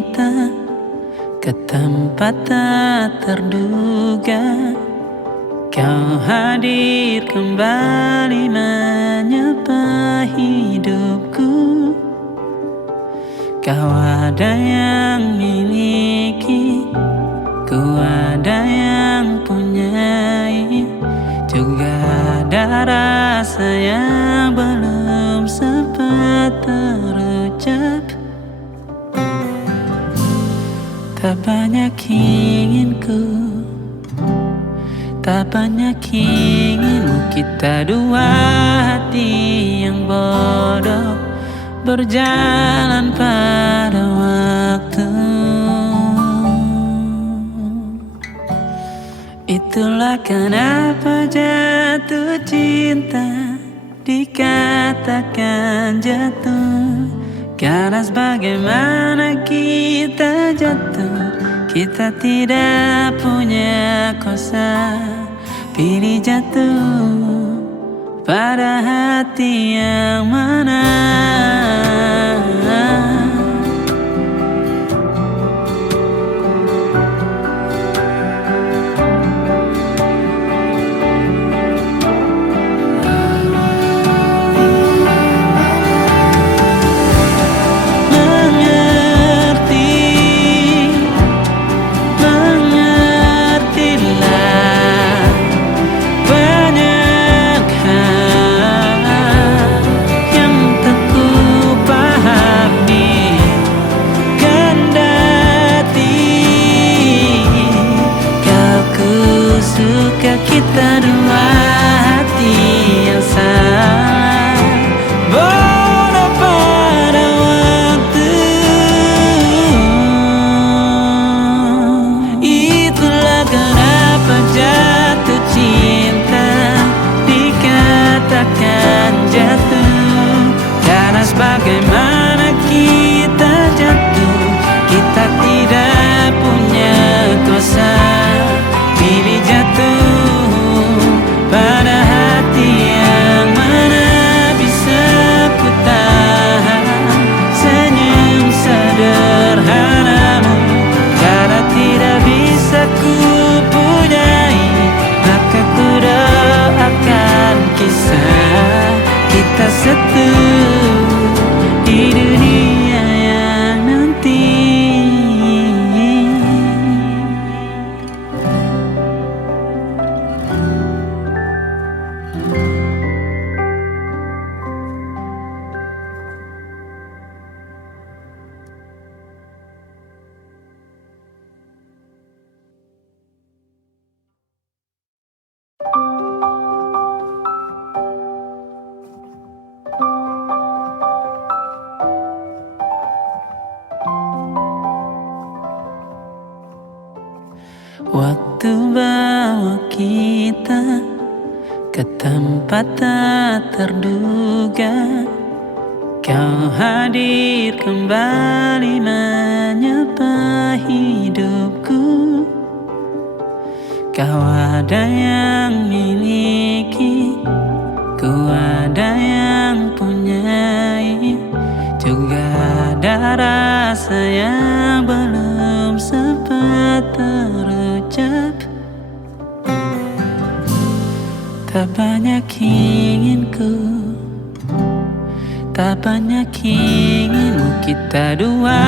kita ke tempat tak terduga. Kau hadir kembali menyapa hidupku. Kau ada yang miliki, ku ada yang punyai. Juga ada rasa yang belum sempat terucap. Tak banyak inginku, tak banyak inginmu. Kita dua hati yang bodoh berjalan pada waktu. Itulah kenapa jatuh cinta dikatakan jatuh. Karena sebagaimana kita jatuh, kita tidak punya kuasa. Pilih jatuh pada hati yang mana. Kita dua hati yang sama, bodoh pada waktu. Itulah kenapa jatuh cinta dikatakan jatuh. Karena sebagaimana kita jatuh, kita tidak punya kuasa. Pilih jatuh pada hati yang mana. Bisa ku tahan senyum sederhanamu. Karena tidak bisa ku punyai, maka ku doakan kisah kita satu di dunia yang nanti. Waktu bawa kita ke tempat tak terduga. Kau hadir kembali menyapa hidupku. Kau ada yang miliki, ku ada yang punyai. Juga ada rasa yang belum sempat terucap. Tak banyak inginku, tak banyak inginmu. Kita dua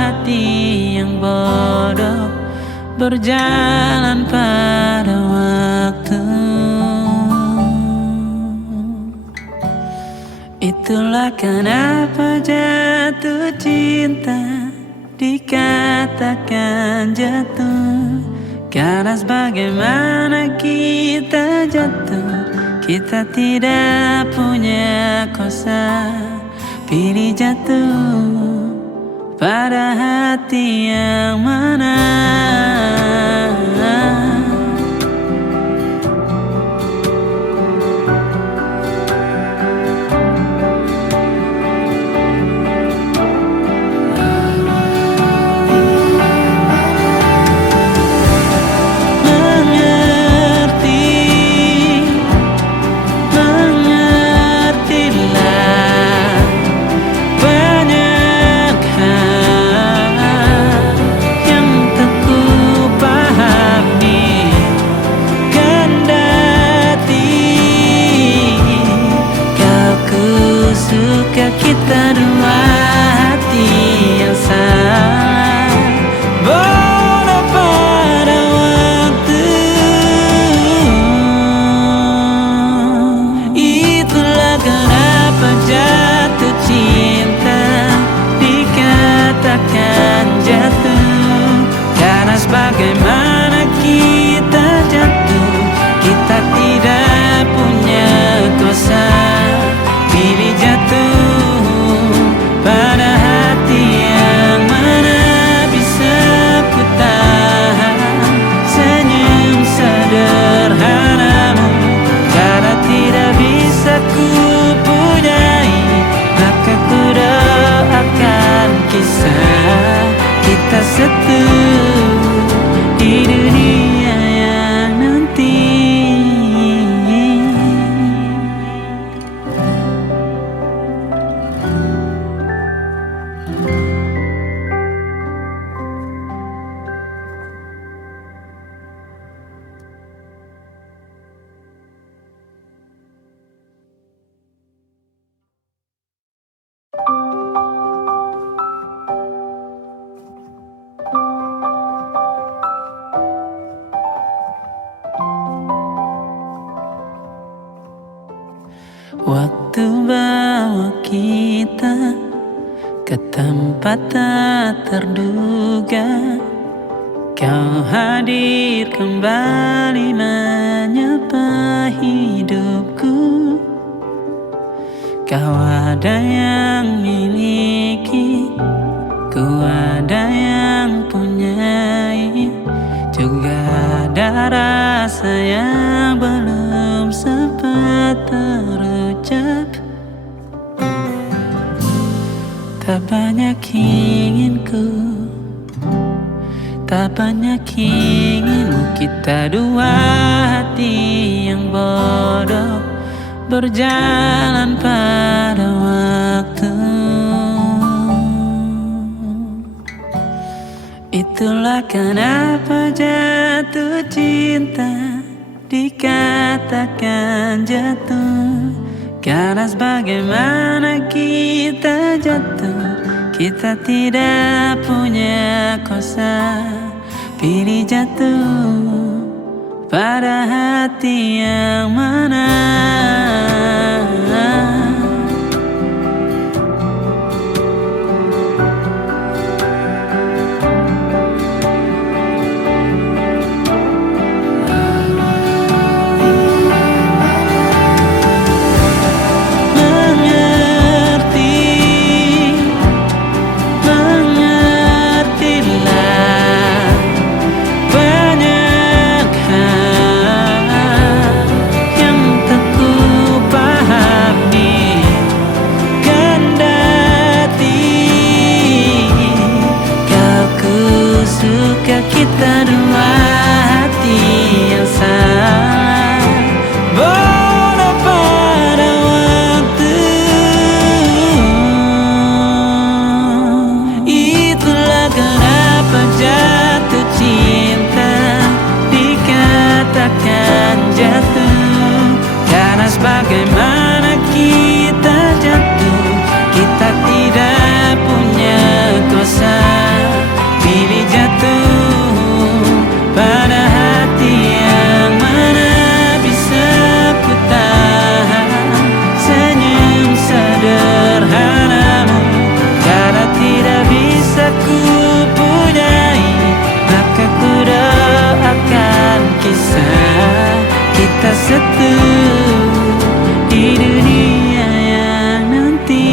hati yang bodoh berjalan pada waktu. Itulah kenapa jatuh cinta dikatakan jatuh. Karena sebagaimana kita jatuh, kita tidak punya kuasa. Pilih jatuh pada hati yang mana. Mengertilah banyak hal kita satu di dunia yang nanti. Waktu bawa kita ke tempat tak terduga, kau hadir kembali menyapa hidupku. Kau ada yang miliki, ku ada yang punyai, juga ada rasa yang belum sempat terucap. Tak banyak inginku, tak banyak inginmu, kita dua hati yang bodoh berjalan pada waktu. Itulah kenapa jatuh cinta dikatakan jatuh, karena sebagaimana kita jatuh, kita tidak punya kuasa. Pilih jatuh pada hati yang mana. Kita dua hati yang sama, bodoh pada waktu. Itulah kenapa jatuh cinta dikatakan jatuh, karena sebagaimana kita jatuh, kita tidak punya kuasa. Pilih jatuh pada hati yang mana. Bisa ku tahan senyum sederhanamu, karena tidak bisa ku punyai, maka ku doakan kisah kita satu di dunia yang nanti.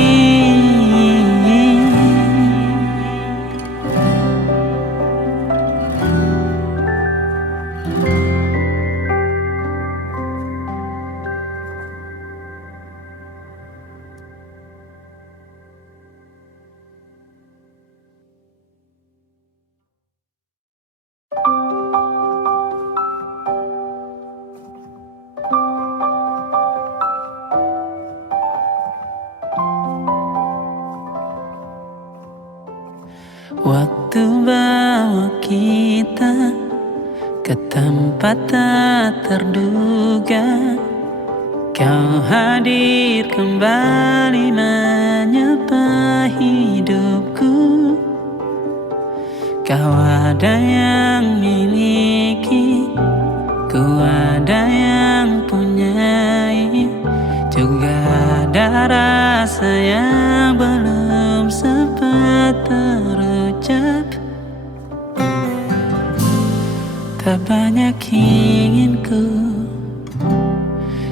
Waktu bawa kita ke tempat tak terduga, kau hadir kembali menyapa hidupku. Kau ada yang miliki, ku ada yang punyai, juga ada rasa yang belum sempat terucap. Tak banyak inginku,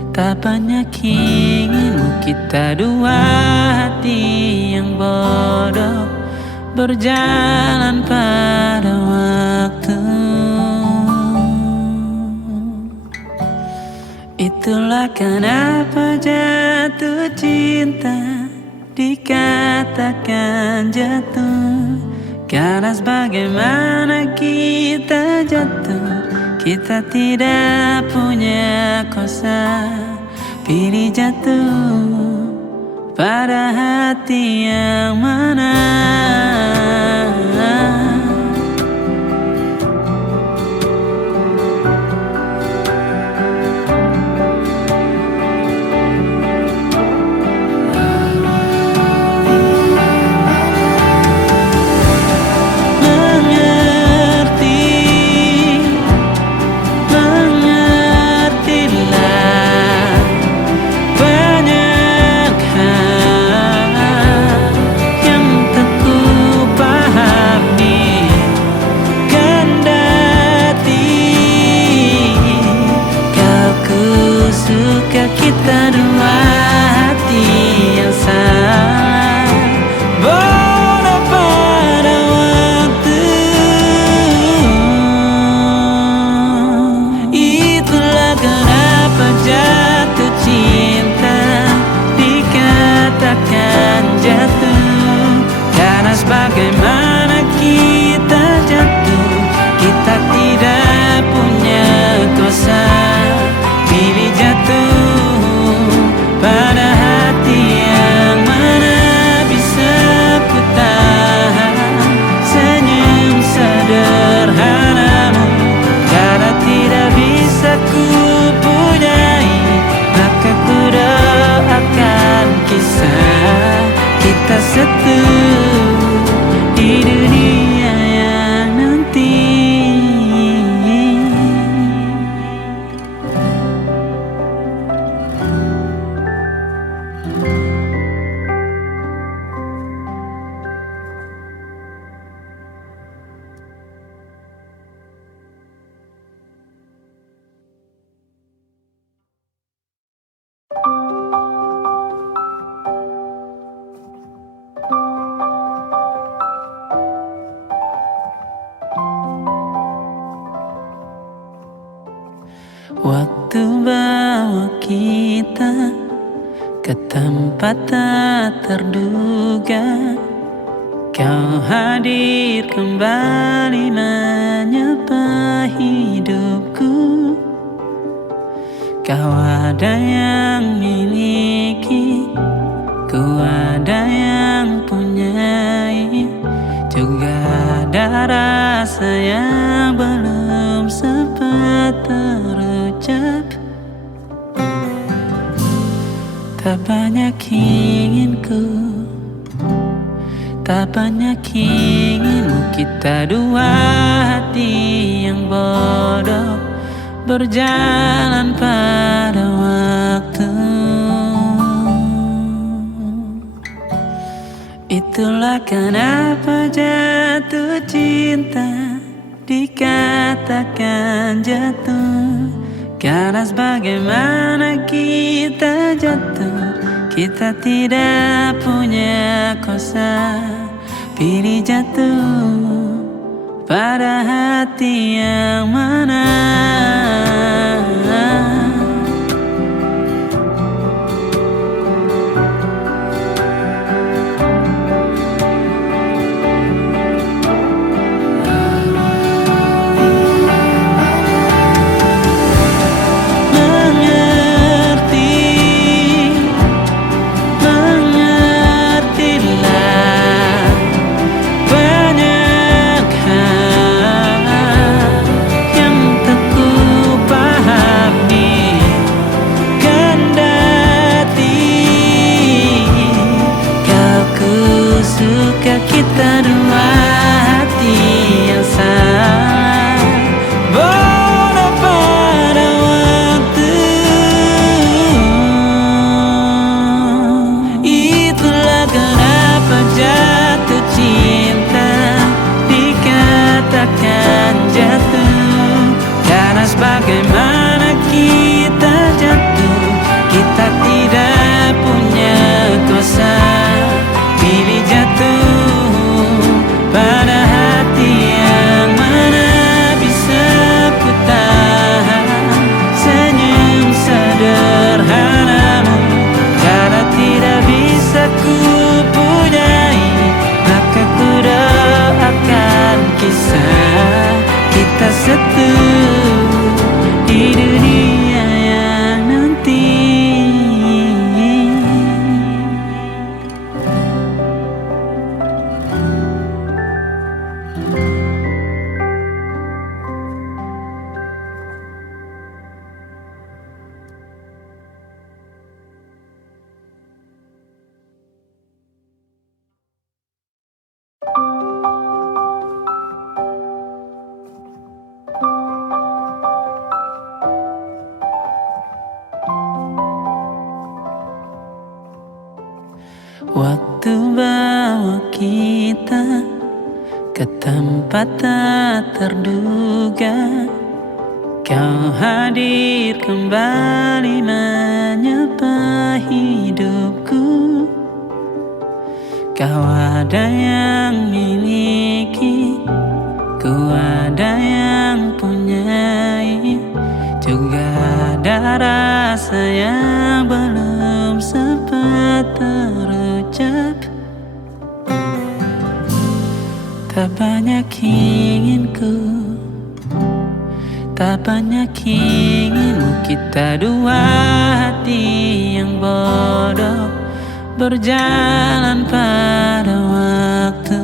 tak banyak inginmu, kita dua hati yang bodoh berjalan pada waktu. Itulah kenapa jatuh cinta dikatakan jatuh, Karena bagaimana kita jatuh, kita tidak punya kuasa. Pilih jatuh pada hati yang mana. Kita dua hati yang salah bodoh pada waktu. Itulah kenapa jatuh cinta dikatakan jatuh. Karena bagaimana kita jatuh, kita tidak punya kuasa. Pilih jatuh pada hati yang mana. Bisa ku tahan senyum sederhanamu. Karena tidak bisa ku punyai, maka ku doakan kisah kita satu di dunia yang nanti. Waktu bawa kita ke tempat tak terduga. Kau hadir kembali menyapa hidupku. Kau ada yang miliki, ku ada yang punyai. Juga ada rasa yang belum sempat terucap. Tak banyak inginku, tak banyak inginmu. Kita dua hati yang bodoh berjalan pada waktu. Itulah kenapa jatuh cinta dikatakan jatuh. Karena bagaimana kita jatuh, kita tidak punya kuasa. Pilih jatuh pada hati yang mana. Banyak hal yang tak ku Waktu bawa kita ke tempat tak terduga, kau hadir kembali menyapa hidupku. Kau ada yang miliki, ku ada yang punyai, juga ada rasa yang belum sempat terucap. Tak banyak inginku, tak banyak inginmu, kita dua hati yang bodoh berjalan pada waktu.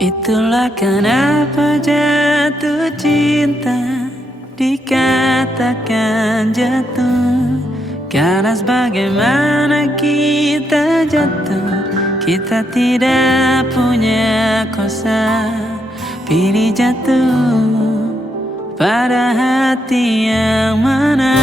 Itulah kenapa jatuh cinta dikatakan jatuh, karena sebagaimana kita jatuh, kita tidak punya kuasa. Pilih jatuh pada hati yang mana.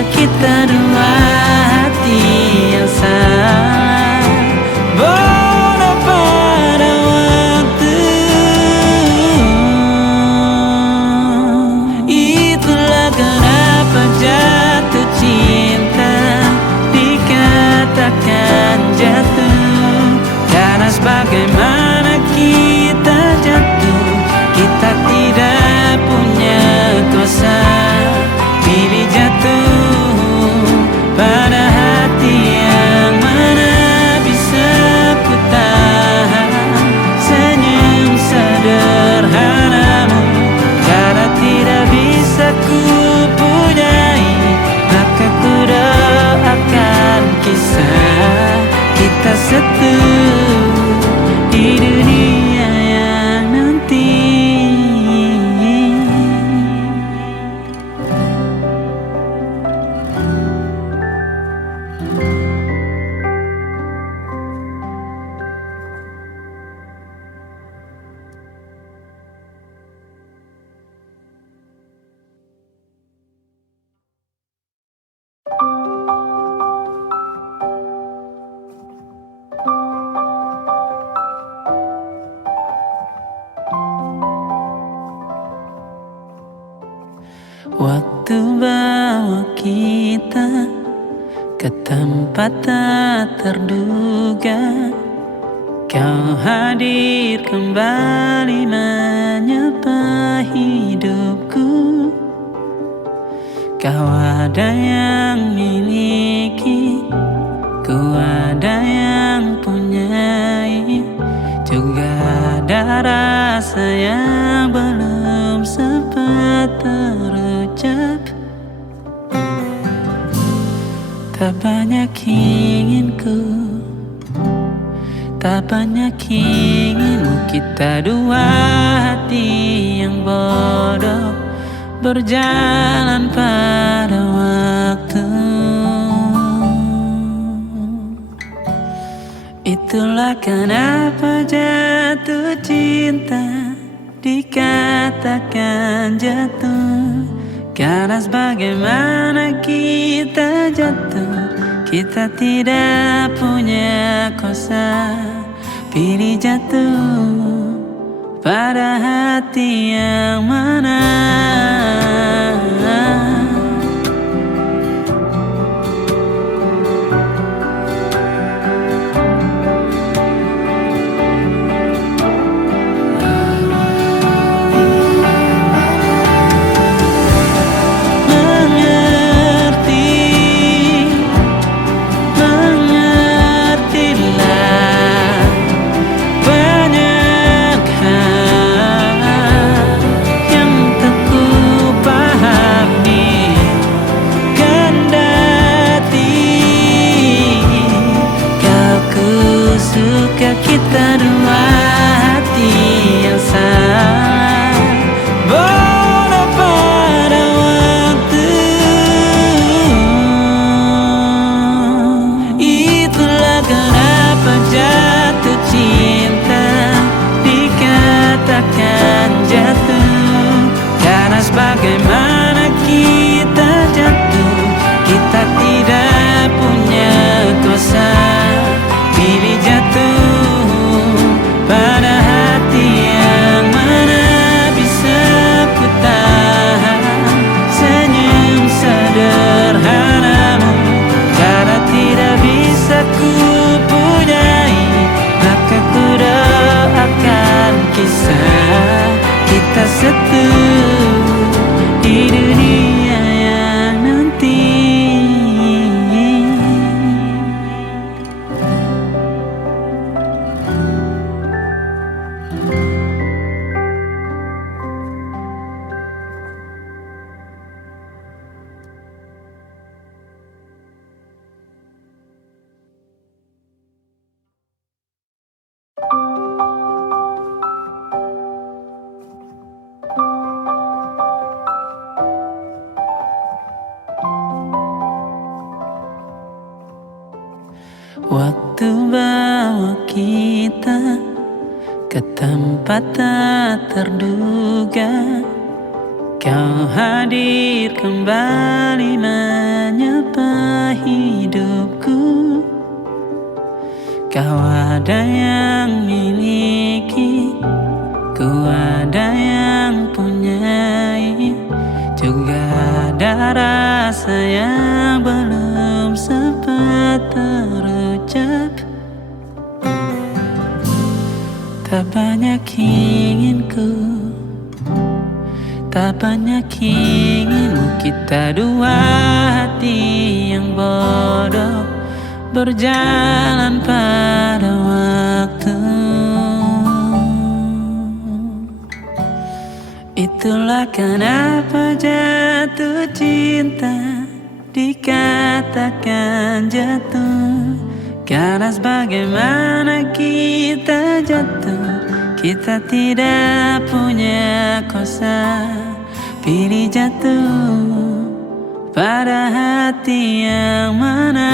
Kita dua hati yang sama, bodoh pada waktu. Itulah kenapa jatuh cinta dikatakan jatuh, karena sebagaimana kita jatuh, kita tidak punya kuasa. Pilih jatuh pada hati yang mana. Bisa ku tahan senyum sederhanamu, karena tidak bisa ku punyai, maka ku doakan kisah kita satu di dunia yang nanti. Waktu bawa kita ke tempat tak terduga, kau hadir kembali menyapa hidupku. Kau ada yang miliki, ku ada yang punyai, juga ada rasa yang belum sempat terucap. Tak banyak inginku, tak banyak inginmu, kita dua hati yang bodoh berjalan pada waktu. Itulah kenapa jatuh cinta dikatakan jatuh, karena sebagaimana kita jatuh, kita tidak punya kuasa. Pilih jatuh pada hati yang mana. Waktu bawa kita ke tempat tak terduga, kau hadir kembali menyapa hidupku. Kau ada yang miliki, ku ada yang punyai, juga ada rasa yang belum sempat terucap. Tak banyak inginku, tak banyak inginmu, kita dua hati yang bodoh berjalan pada waktu. Itulah kenapa jatuh cinta dikatakan jatuh, karena sebagaimana kita jatuh, kita tidak punya kuasa. Pilih jatuh pada hati yang mana.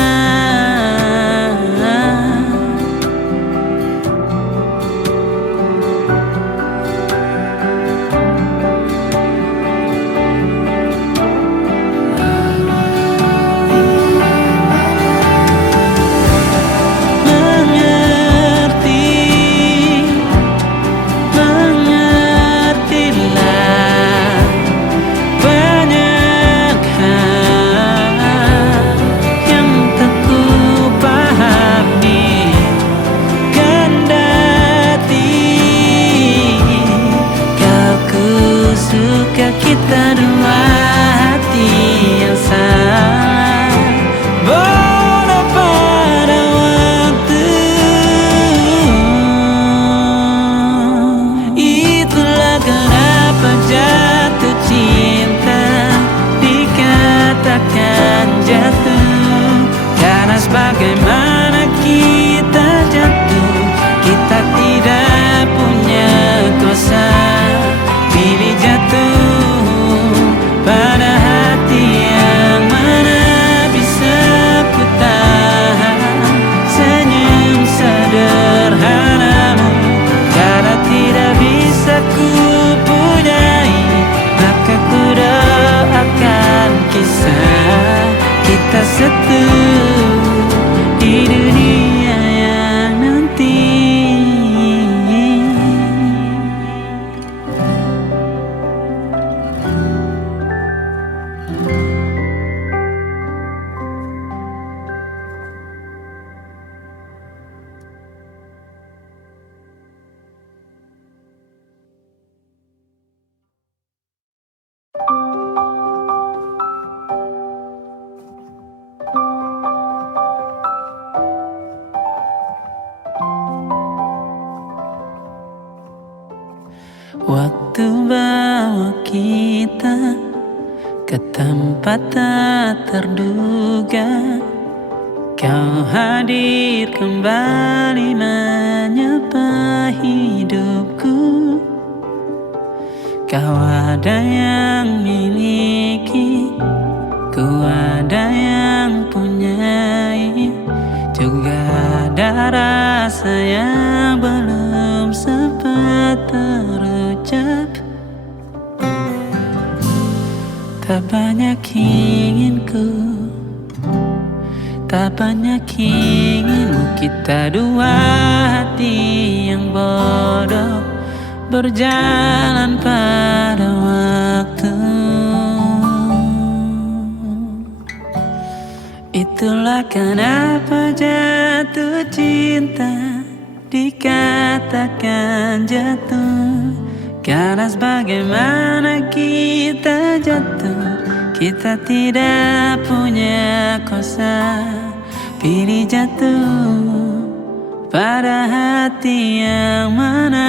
Kita dua hati yang sama, bodoh pada waktu. Itulah kenapa jatuh cinta dikatakan jatuh, karena sebagaimana kita jatuh, kita tidak punya kuasa. Pilih jatuh pada hati yang mana. Bisa ku tahan senyum sederhanamu, karena tidak bisa ku punyai, maka ku doakan kisah kita satu di dunia yang nanti. Waktu bawa kita ke tempat tak terduga, kau hadir kembali menyapa hidupku. Kau ada yang miliki, ku ada yang punyai, juga ada rasa yang belum sempat terucap. Tak banyak inginku, tak banyak inginmu, kita dua hati yang bodoh berjalan pada waktu. Itulah kenapa jatuh cinta dikatakan jatuh, karena sebagaimana kita jatuh, kita tidak punya kuasa. Pilih jatuh pada hati yang mana.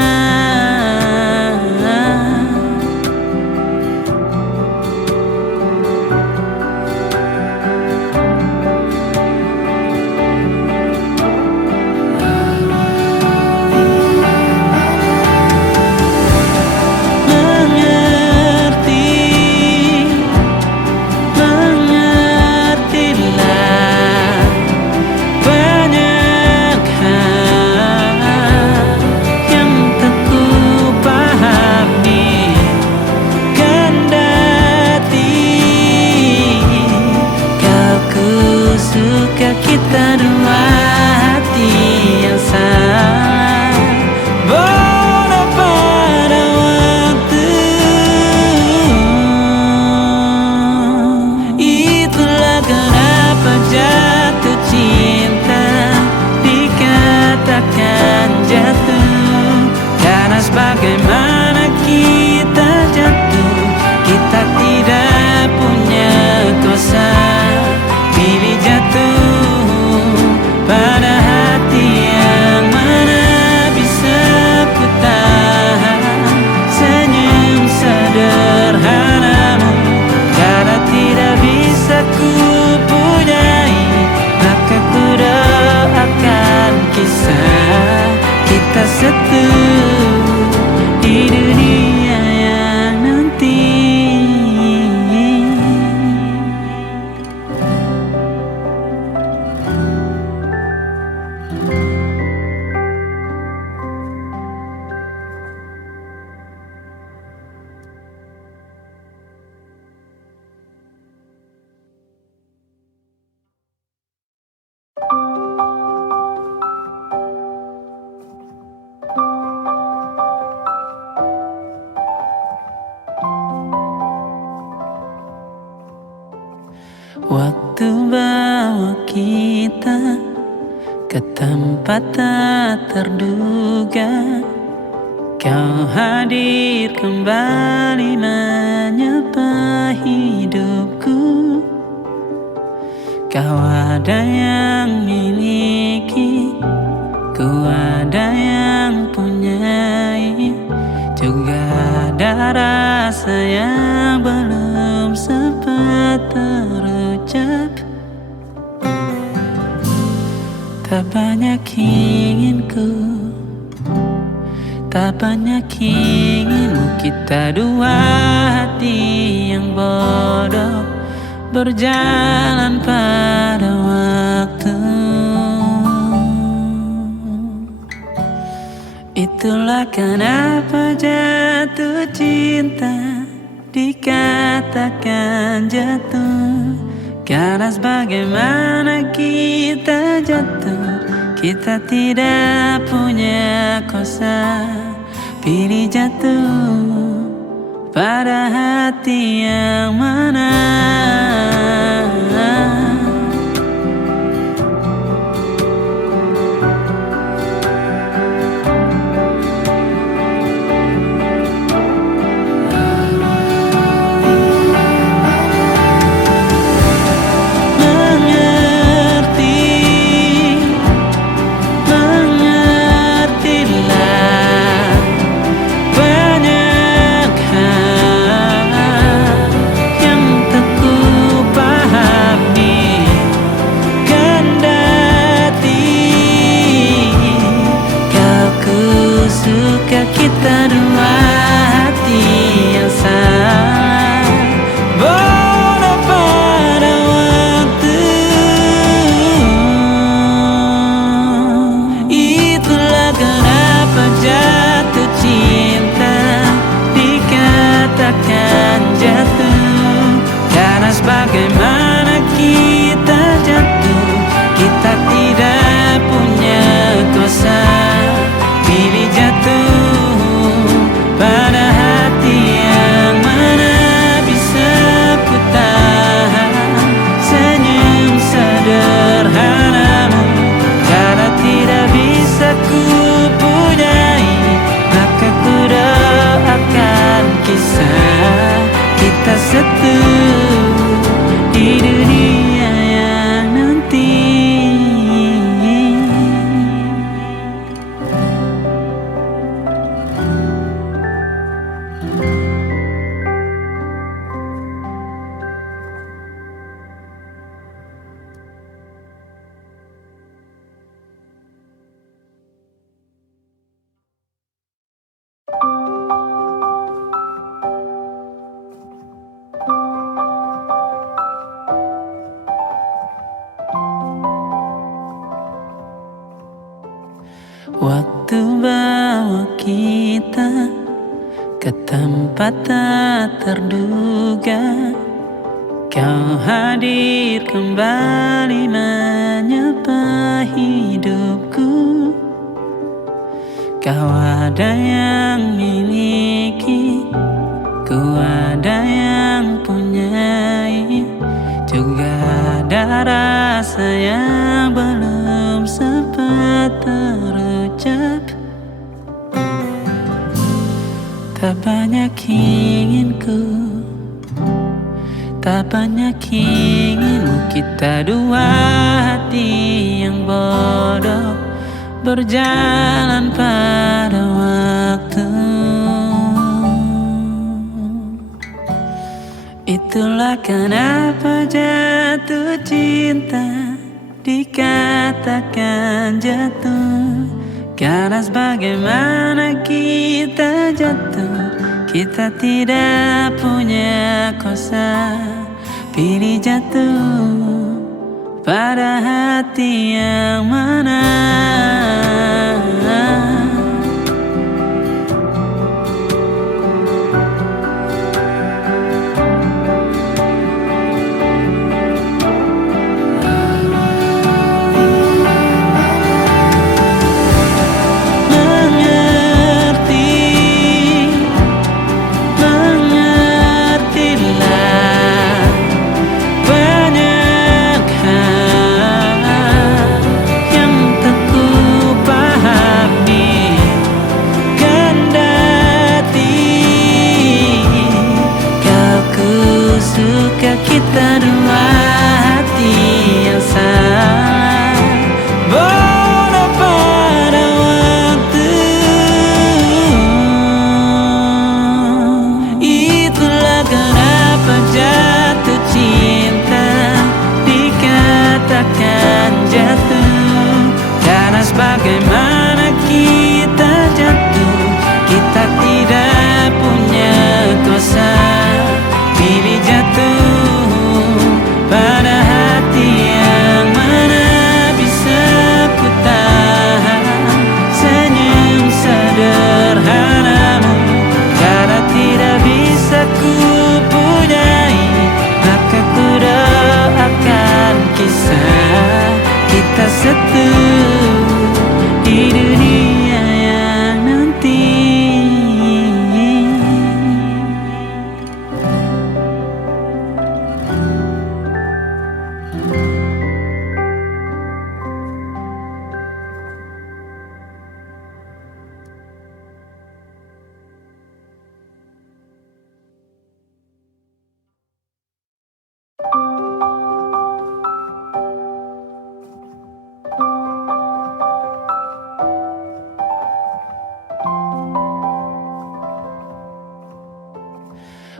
Mengertilah banyak Waktu bawa kita ke tempat tak terduga, kau hadir kembali menyapa hidupku. Kau ada yang miliki, ku ada yang punyai, juga ada rasa yang belum sempat terucap. Tak banyak inginku, tak banyak inginmu, kita dua hati yang bodoh berjalan pada waktu. Itulah kenapa jatuh cinta dikatakan jatuh, karena sebagaimana kita jatuh, kita tidak punya kuasa. Pilih jatuh pada hati yang mana. Kita dua hati yang sama, bodoh pada waktu. Itulah kenapa jatuh cinta dikatakan jatuh, karena sebagaimana kita jatuh, kita tidak punya kuasa. Pilih jatuh pada hati yang mana. Bisa ku tahan senyum sederhanamu, karena tidak bisa ku punyai, maka ku doakan kisah kita satu di dunia yang nanti. Waktu bawa kita ke tempat tak terduga, kau hadir kembali menyapa hidupku. Kau ada yang miliki, ku ada yang punyai, juga ada rasa yang belum sempat terucap. Tak banyak inginku, tak banyak inginmu, kita dua hati yang bodoh berjalan pada waktu. Itulah kenapa jatuh cinta dikatakan jatuh, karena sebagaimana kita jatuh, kita tidak punya kuasa. Pilih jatuh pada hati yang mana. Mengertilah banyak jatuh pada hati yang mana bisa ku tahan senyum sederhanamu. Karena tidak bisa ku punyai, maka ku doakan kisah kita satu di dunia yang nanti.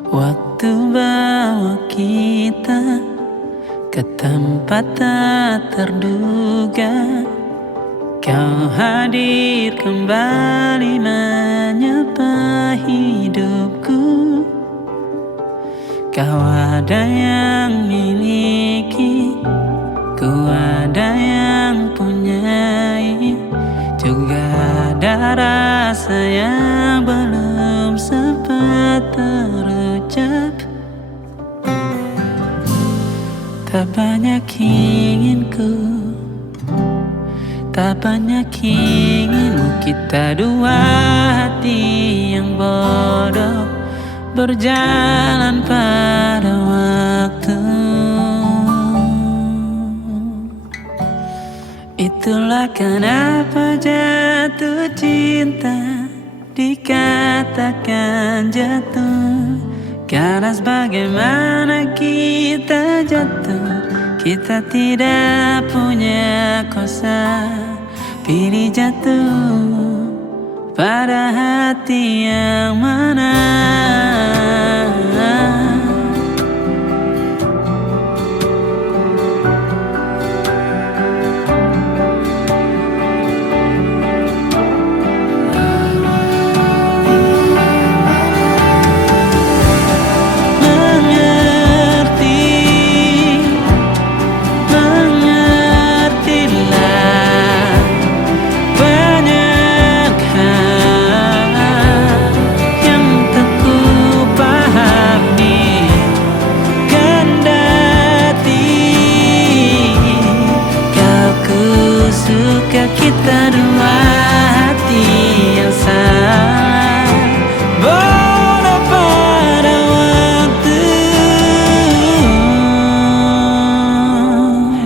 Waktu bawa kita ke tempat tak terduga, kau hadir kembali menyapa hidupku. Kau ada yang miliki, ku ada yang punyai, juga ada rasa yang belum sempat terucap. Tak banyak inginku, tak banyak inginmu, kita dua hati yang bodoh berjalan pada waktu. Itulah kenapa jatuh cinta dikatakan jatuh, karena sebagaimana kita jatuh, kita tidak punya kuasa. Pilih jatuh pada hati yang mana. Kita dua hati yang sama, bodoh pada waktu.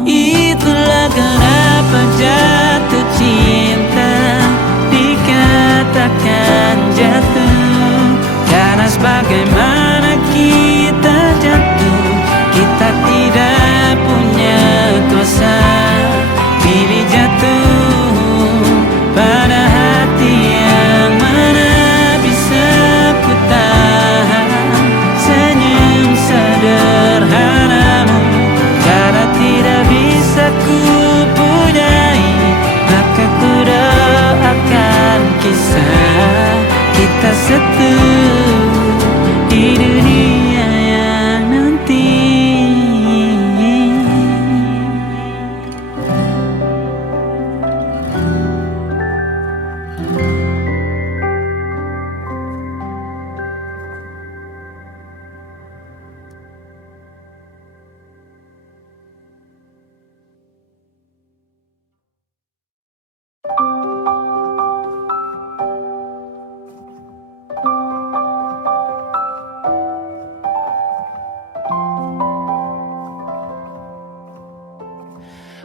Itulah kenapa jatuh cinta dikatakan jatuh, karena sebagaimana kita jatuh, kita tidak punya kuasa. Pilih jatuh pada hati yang mana bisa ku tahan senyum sederhanamu. Karena tidak bisa ku punyai, maka ku doakan kisah kita satu di dunia yang nanti.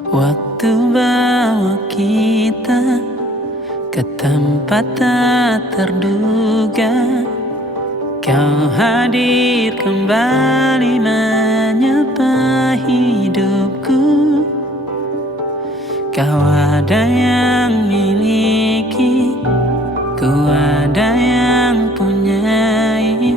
Waktu bawa kita ke tempat tak terduga, kau hadir kembali menyapa hidupku. Kau ada yang miliki, ku ada yang punyai,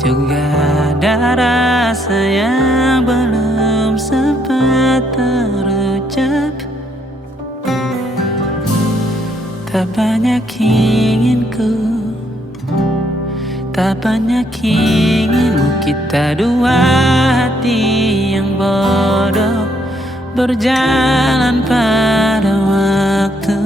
juga ada rasa yang belum sempat terucap. Tak banyak inginku, Tak banyak inginmu kita dua hati yang bodoh berjalan pada waktu.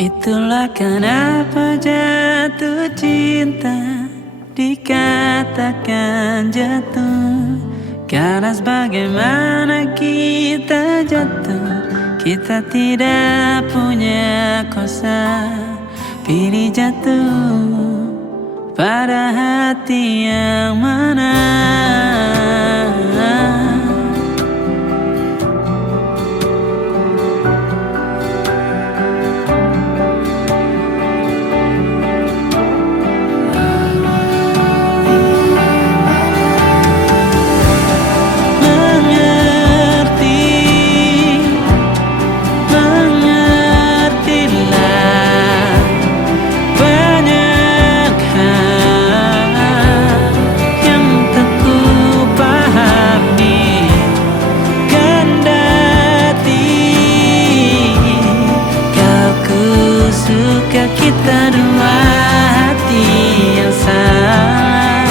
Itulah kenapa jatuh cinta dikatakan jatuh, karena sebagaimana kita jatuh, kita tidak punya kuasa. Pilih jatuh pada hati yang mana. Kita dua hati yang sama,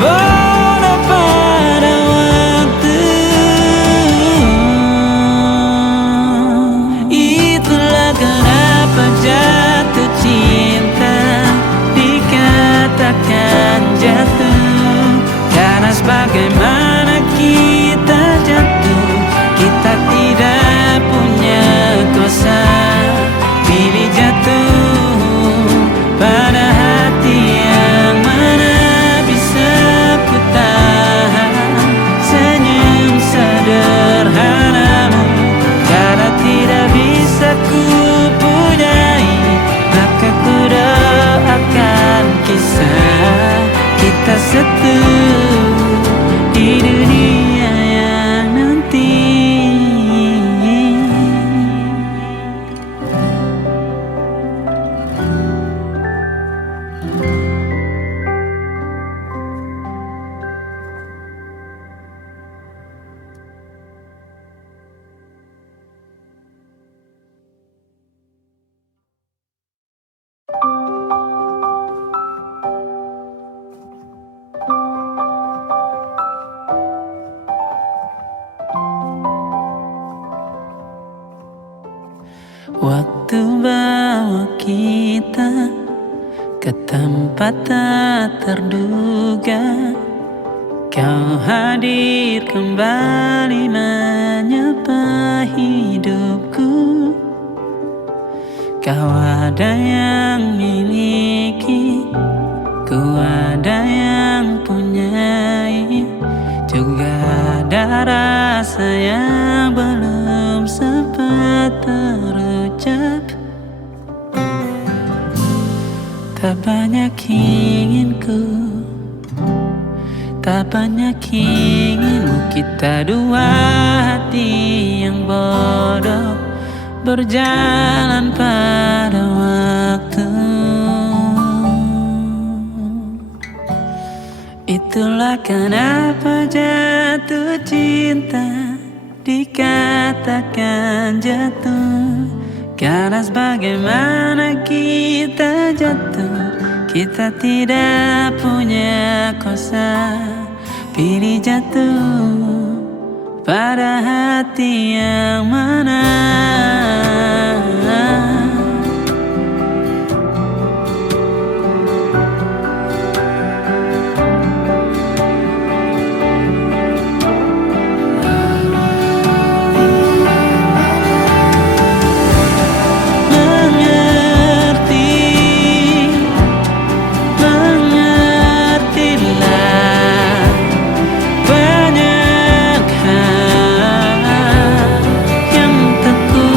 bodoh pada waktu. Itulah kenapa jatuh cinta dikatakan jatuh, karena sebagaimana kita jatuh, kita tidak punya kuasa. Pilih jatuh pada hati yang mana. Bisa ku tahan senyum sederhanamu, karena tidak bisa ku punyai, maka ku doakan kisah kita satu di dunia yang nanti. Waktu bawa kita ke tempat tak terduga, kau hadir kembali menyapa hidupku. Kau ada yang miliki, ku ada yang punyai, juga ada rasa yang belum sempat terucap. Tak banyak inginku, tak banyak inginmu, kita dua hati yang bodoh berjalan pada waktu. Itulah kenapa jatuh cinta dikatakan jatuh, karena sebagaimana kita jatuh, kita tidak punya kuasa. Pilih jatuh pada hati yang mana. Banyak hal yang tak ku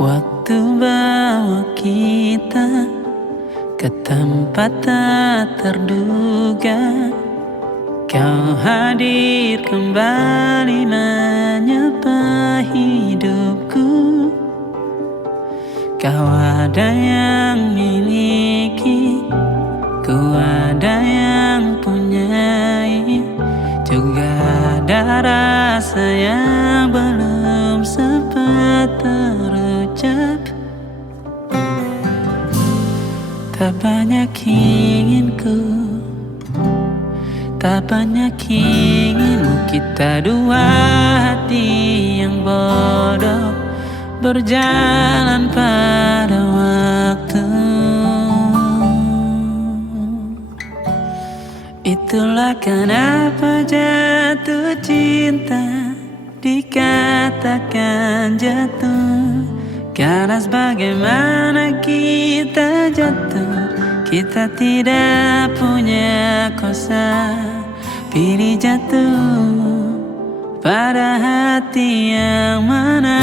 Waktu bawa kita ke tempat tak terduga, kau hadir kembali menyapa hidupku. Kau ada yang miliki, ku ada yang punyai, juga ada rasa yang belum sempat terucap. Tak banyak inginku, tak banyak inginmu, kita dua hati yang bodoh berjalan pada waktu. Itulah kenapa jatuh cinta dikatakan jatuh, karena sebagaimana kita jatuh, kita tidak punya kuasa. Pilih jatuh pada hati yang mana.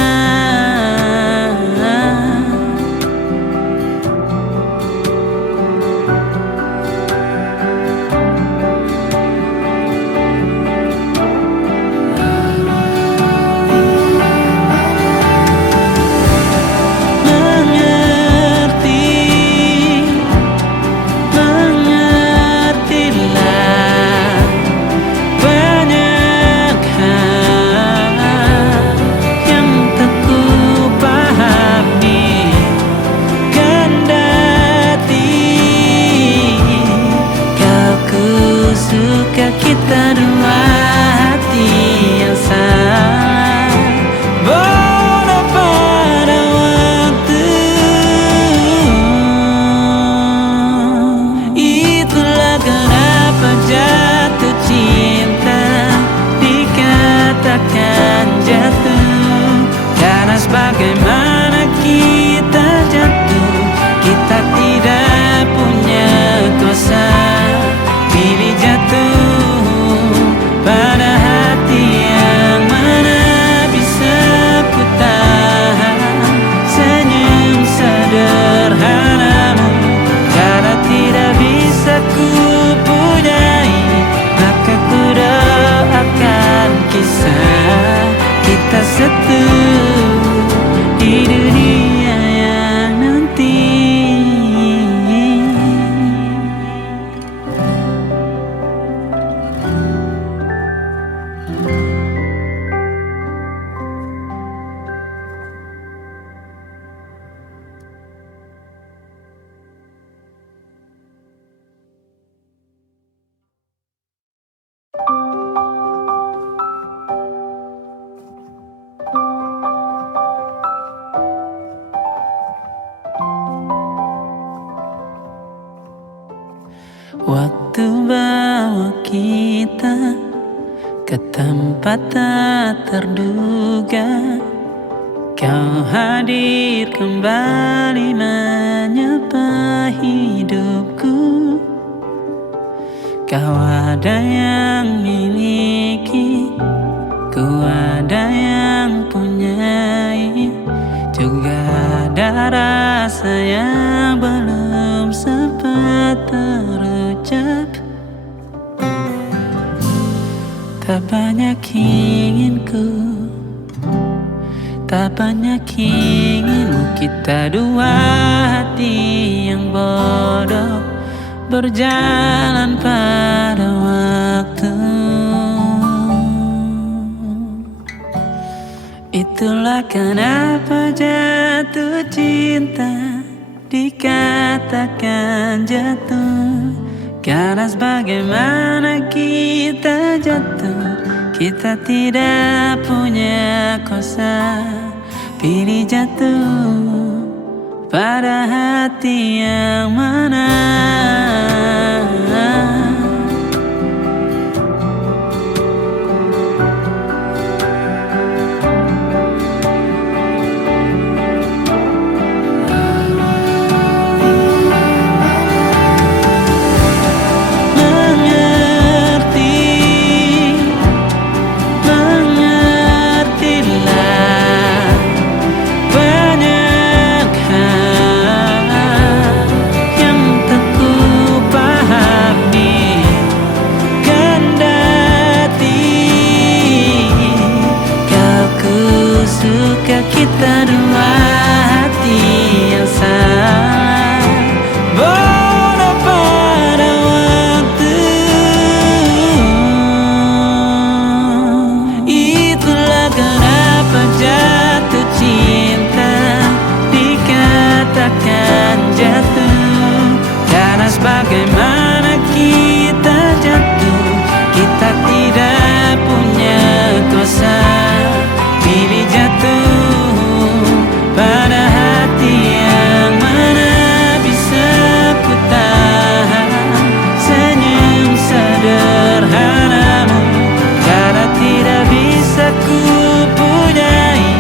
Kita dua hati yang sama, bodoh pada waktu. Itulah kenapa jatuh cinta dikatakan jatuh, karena sebagaimana kita jatuh, kita tidak punya kuasa. Pilih jatuh pada hati yang mana. Bisa ku tahan senyum sederhanamu, karena tidak bisa ku punyai, maka ku doakan kisah kita satu di dunia yang nanti. Waktu bawa kita ke tempat tak terduga, kau hadir kembali menyapa hidupku. Kau ada yang miliki, ku ada yang punyai, juga ada rasa yang belum sempat terucap. Tak banyak inginku, tak banyak inginmu, kita dua hati yang bodoh berjalan pada waktu. Itulah kenapa jatuh cinta dikatakan jatuh, karena sebagaimana kita jatuh, kita tidak punya kuasa. Pilih jatuh pada hati yang mana. Mengertilah banyak dua hati yang salah bodoh pada waktu. Itulah kenapa jatuh cinta dikatakan jatuh, karena sebagaimana kita jatuh, kita tidak punya kuasa. Pilih jatuh pada hati yang mana bisa ku tahan senyum sederhanamu. Karena tidak bisa ku punyai,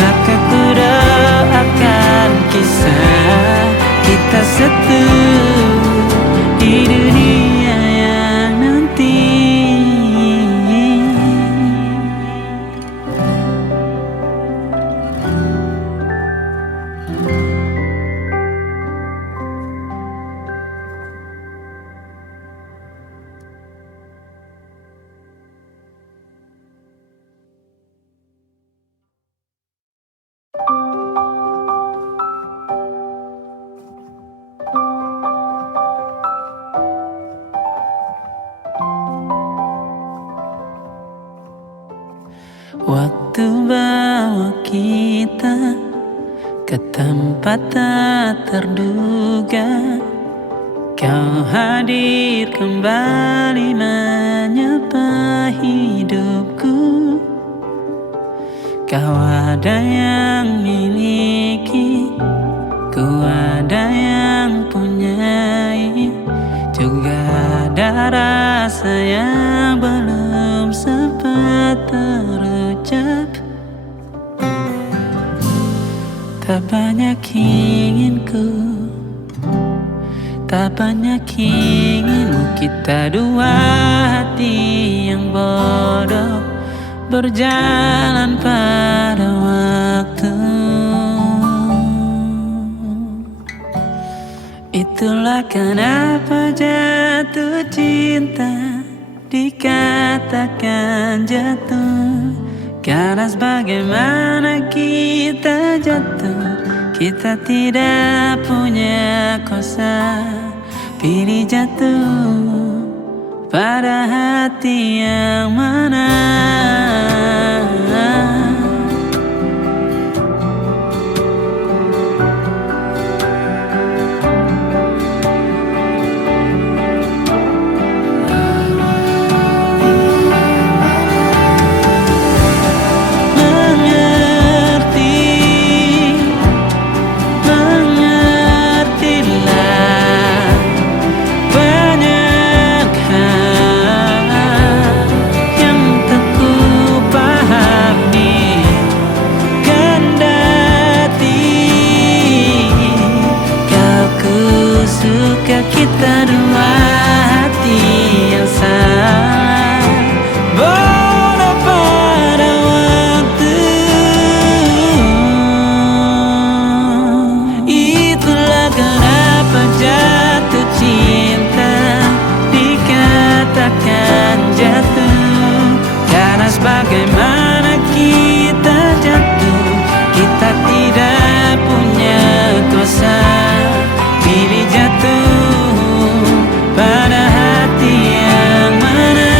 maka ku doakan kisah kita satu di dunia yang nanti. Waktu bawa kita ke tempat tak terduga, kau hadir kembali menyapa hidupku. Kau ada yang miliki, ku ada yang punyai, juga ada rasa yang belum sempat terucap. Tak banyak inginku, tak banyak inginmu, kita dua hati yang bodoh berjalan pada waktu. Itulah kenapa jatuh cinta dikatakan jatuh, karena sebagaimana kita jatuh, kita tidak punya kuasa. Pilih jatuh pada hati yang mana kita dua hati yang salah bodoh pada waktu. Itulah kenapa jatuh cinta dikatakan jatuh, karena sebagaimana kita jatuh, kita tidak punya kuasa. Pilih jatuh pada hati yang mana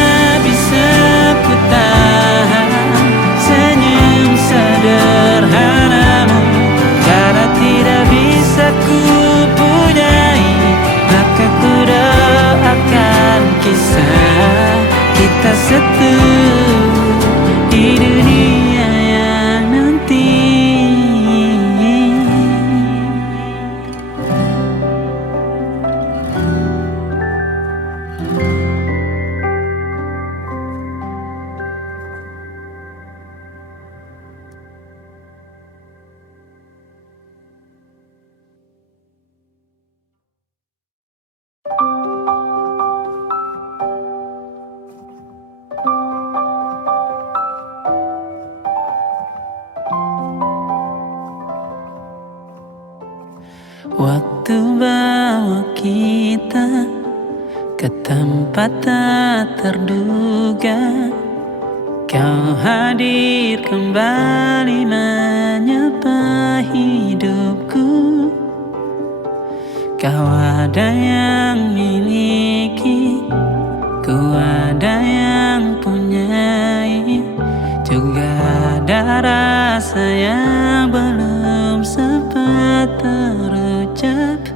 bisa ku tahan senyum sederhanamu. Karena tidak bisa ku punyai, maka ku doakan kisah kita satu di dunia yang nanti. Waktu bawa kita ke tempat tak terduga, Kau hadir kembali menyapa hidupku. Kau ada yang miliki, ku ada yang punyai. Juga ada rasa yang belum sempat terucap.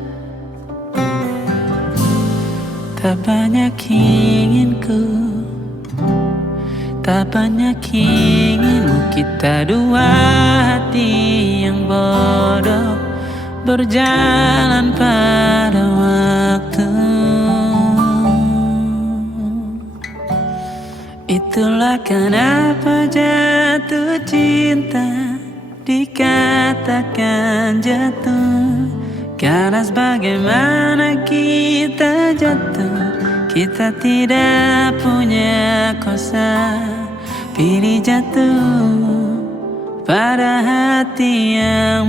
Tak banyak inginku, tak banyak inginmu. Kita dua hati yang bodoh berjalan pada waktu. Itulah kenapa jatuh cinta dikatakan jatuh. Karena bagaimana kita jatuh, kita tidak punya kuasa. Pilih jatuh pada hati yang